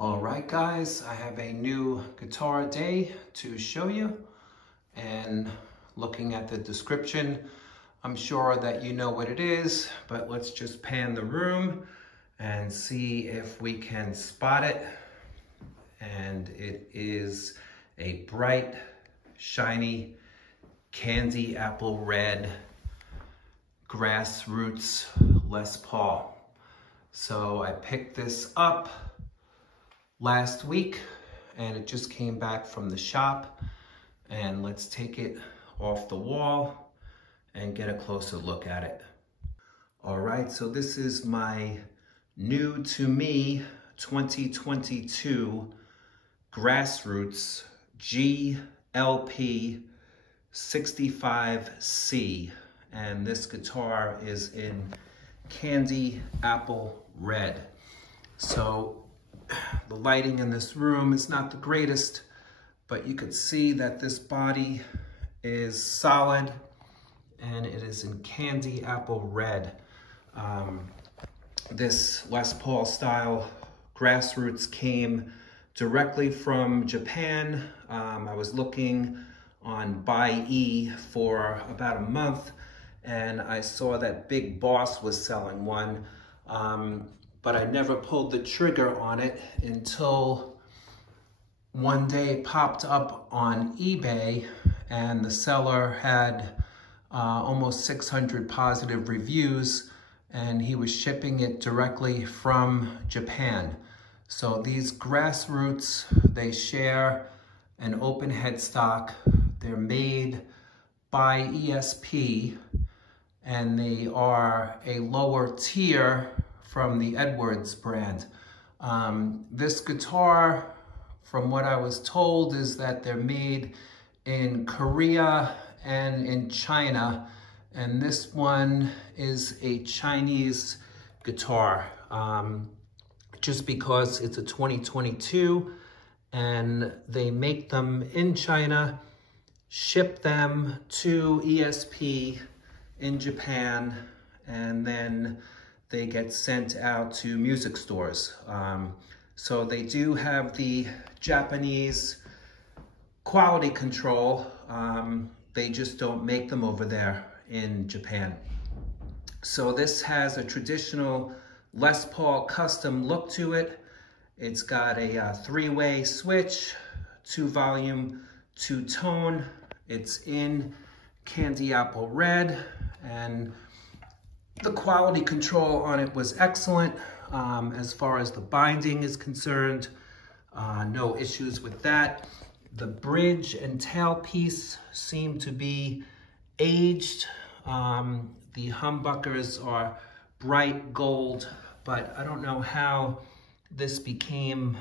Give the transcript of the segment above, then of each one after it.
All right, guys, I have a new guitar day to show you, and looking at the description, I'm sure that you know what it is, but let's just pan the room and see if we can spot it. And it is a bright, shiny, candy apple red Grassroots Les Paul. So I picked this up last week and it just came back from the shop, and let's take it off the wall and get a closer look at it. All right, so this is my new to me 2022 Grassroots G-LP-65C, and this guitar is in candy apple red. So the lighting in this room is not the greatest, but you could see that this body is solid and it is in candy apple red. This Les Paul style Grassroots came directly from Japan. I was looking on Buy for about a month and I saw that Big Boss was selling one. But I never pulled the trigger on it until one day it popped up on eBay, and the seller had almost 600 positive reviews, and he was shipping it directly from Japan. So these Grassroots, they share an open headstock. They're made by ESP, and they are a lower tier from the Edwards brand. This guitar, from what I was told, is that they're made in Korea and in China, and this one is a Chinese guitar, just because it's a 2022 and they make them in China, ship them to ESP in Japan, and then they get sent out to music stores. So they do have the Japanese quality control. They just don't make them over there in Japan. So this has a traditional Les Paul custom look to it. It's got a three-way switch, 2-volume, 2-tone. It's in candy apple red, and the quality control on it was excellent. As far as the binding is concerned, no issues with that. The bridge and tailpiece seem to be aged. The humbuckers are bright gold, but I don't know how this became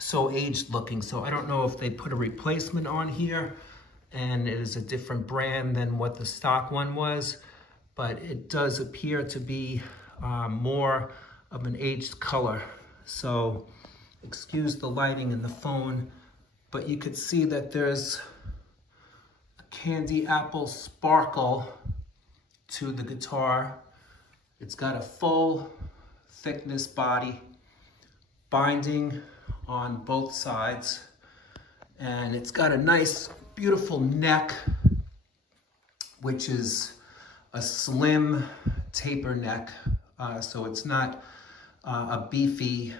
so aged looking. So I don't know if they put a replacement on here and it is a different brand than what the stock one was, but it does appear to be more of an aged color. So excuse the lighting in the phone, but you could see that there's a candy apple sparkle to the guitar. It's got a full thickness body, binding on both sides, and it's got a nice, beautiful neck, which is a slim taper neck, so it's not a beefy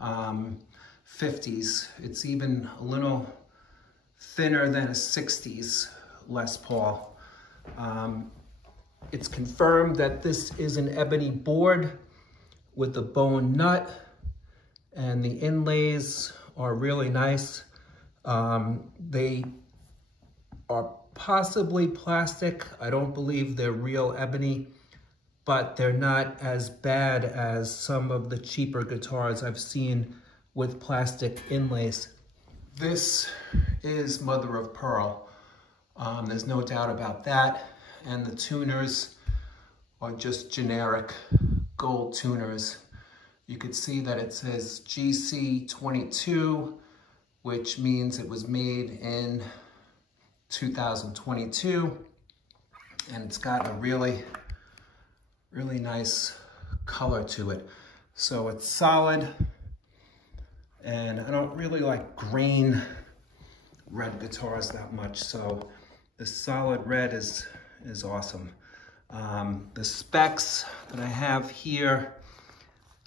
50s. It's even a little thinner than a 60s Les Paul. It's confirmed that this is an ebony board with a bone nut, and the inlays are really nice. They are possibly plastic. I don't believe they're real ebony, but they're not as bad as some of the cheaper guitars I've seen with plastic inlays. This is mother of pearl. There's no doubt about that. And the tuners are just generic gold tuners. You could see that it says GC22, which means it was made in 2022, and it's got a really nice color to it. So it's solid, and I don't really like grain red guitars that much, so the solid red is awesome. The specs that I have here,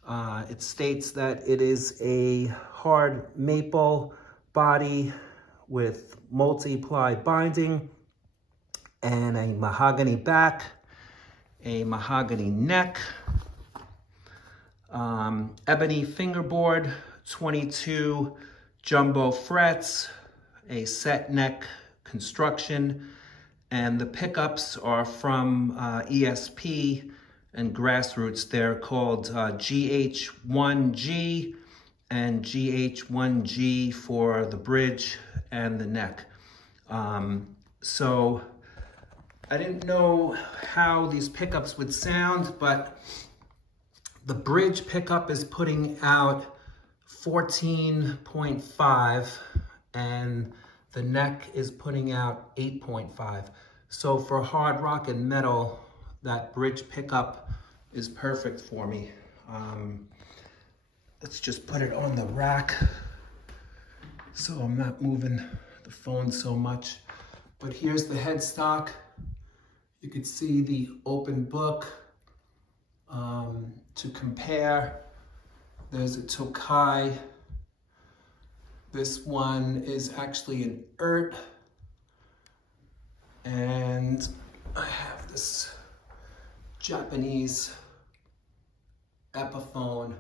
it states that it is a hard maple body with multi-ply binding and a mahogany back, a mahogany neck, ebony fingerboard, 22 jumbo frets, a set neck construction, and the pickups are from ESP and Grassroots. They're called GH1G and GH1G for the bridge and the neck. So I didn't know how these pickups would sound, but the bridge pickup is putting out 14.5 and the neck is putting out 8.5. So for hard rock and metal, that bridge pickup is perfect for me. Let's just put it on the rack so I'm not moving the phone so much. But here's the headstock. You could see the open book. To compare, there's a Tokai. This one is actually an ERT. And I have this Japanese Epiphone.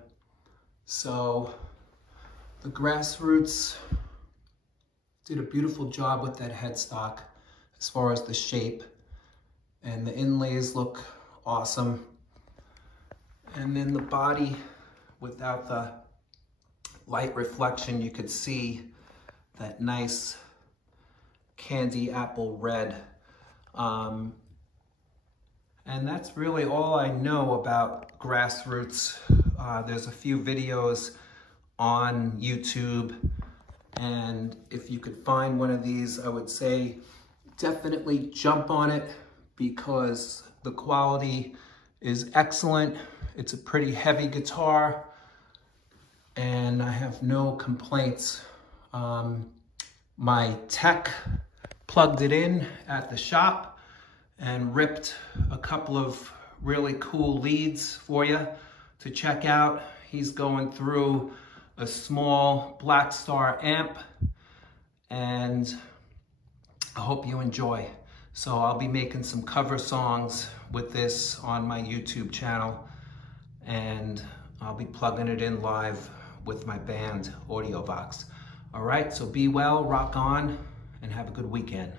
So the Grassroots did a beautiful job with that headstock as far as the shape, and the inlays look awesome. And then the body, without the light reflection, you could see that nice candy apple red. And that's really all I know about Grassroots. There's a few videos on YouTube, and if you could find one of these, I would say definitely jump on it because the quality is excellent. It's a pretty heavy guitar and I have no complaints. My tech plugged it in at the shop and ripped a couple of really cool leads for you to check out. He's going through a small Black Star amp, and I hope you enjoy. So I'll be making some cover songs with this on my YouTube channel, and I'll be plugging it in live with my band Audio Box. All right, so be well, rock on, and have a good weekend.